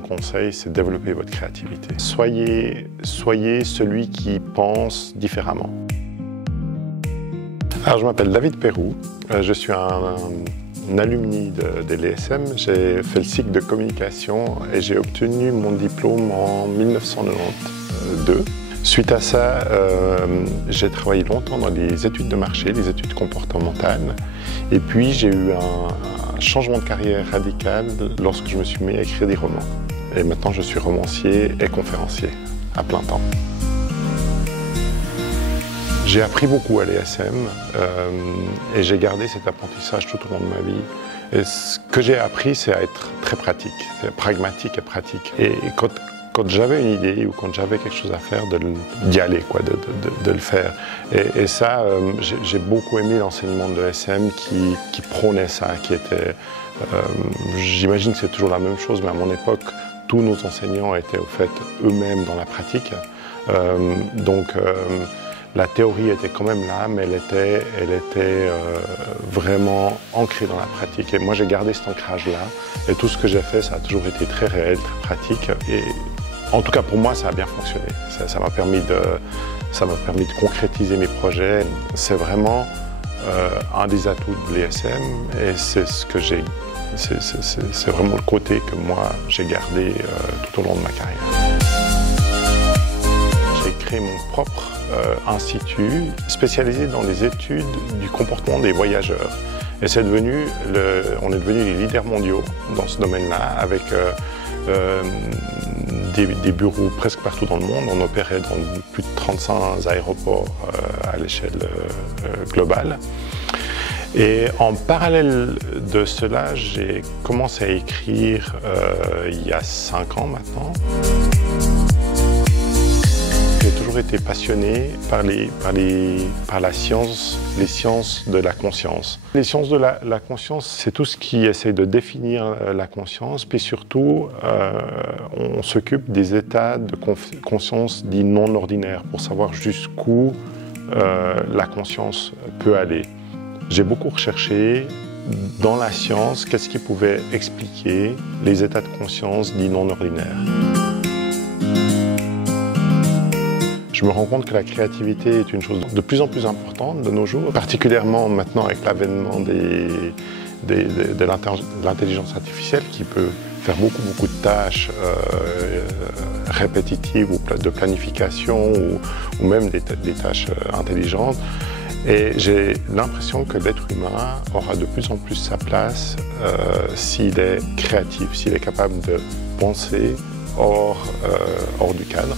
mon conseil, c'est développer votre créativité. Soyez celui qui pense différemment. Alors, je m'appelle David Perroux, je suis un alumni de l'ESM. J'ai fait le cycle de communication et j'ai obtenu mon diplôme en 1992. Suite à ça, j'ai travaillé longtemps dans les études de marché, les études comportementales. Et puis j'ai eu un changement de carrière radical lorsque je me suis mis à écrire des romans. Et maintenant je suis romancier et conférencier à plein temps. J'ai appris beaucoup à l'ESM et j'ai gardé cet apprentissage tout au long de ma vie. Et ce que j'ai appris, c'est à être très pratique, pragmatique et pratique. Et quand j'avais une idée ou quand j'avais quelque chose à faire, d'y aller, de le faire. Et ça, j'ai beaucoup aimé l'enseignement de l'ESM qui prônait ça, qui était... J'imagine que c'est toujours la même chose, mais à mon époque, tous nos enseignants étaient au fait eux-mêmes dans la pratique. La théorie était quand même là, mais elle était vraiment ancrée dans la pratique. Et moi, j'ai gardé cet ancrage-là. Et tout ce que j'ai fait, ça a toujours été très réel, très pratique. Et en tout cas, pour moi, ça a bien fonctionné. Ça m'a permis de concrétiser mes projets. C'est vraiment un des atouts de l'ESM. Et c'est ce que c'est vraiment le côté que moi, j'ai gardé tout au long de ma carrière. J'ai créé mon propre institut spécialisé dans les études du comportement des voyageurs. Et on est devenus les leaders mondiaux dans ce domaine-là, avec des bureaux presque partout dans le monde. On opérait dans plus de 35 aéroports à l'échelle globale. Et en parallèle de cela, j'ai commencé à écrire il y a 5 ans maintenant. J'ai toujours été passionné par la science, les sciences de la conscience. Les sciences de la conscience, c'est tout ce qui essaie de définir la conscience, puis surtout, on s'occupe des états de conscience dits non ordinaires pour savoir jusqu'où la conscience peut aller. J'ai beaucoup recherché dans la science qu'est-ce qui pouvait expliquer les états de conscience dits non ordinaires. Je me rends compte que la créativité est une chose de plus en plus importante de nos jours, particulièrement maintenant avec l'avènement de l'intelligence artificielle qui peut faire beaucoup de tâches répétitives ou de planification ou même des tâches intelligentes. Et j'ai l'impression que l'être humain aura de plus en plus sa place s'il est créatif, s'il est capable de penser hors du cadre.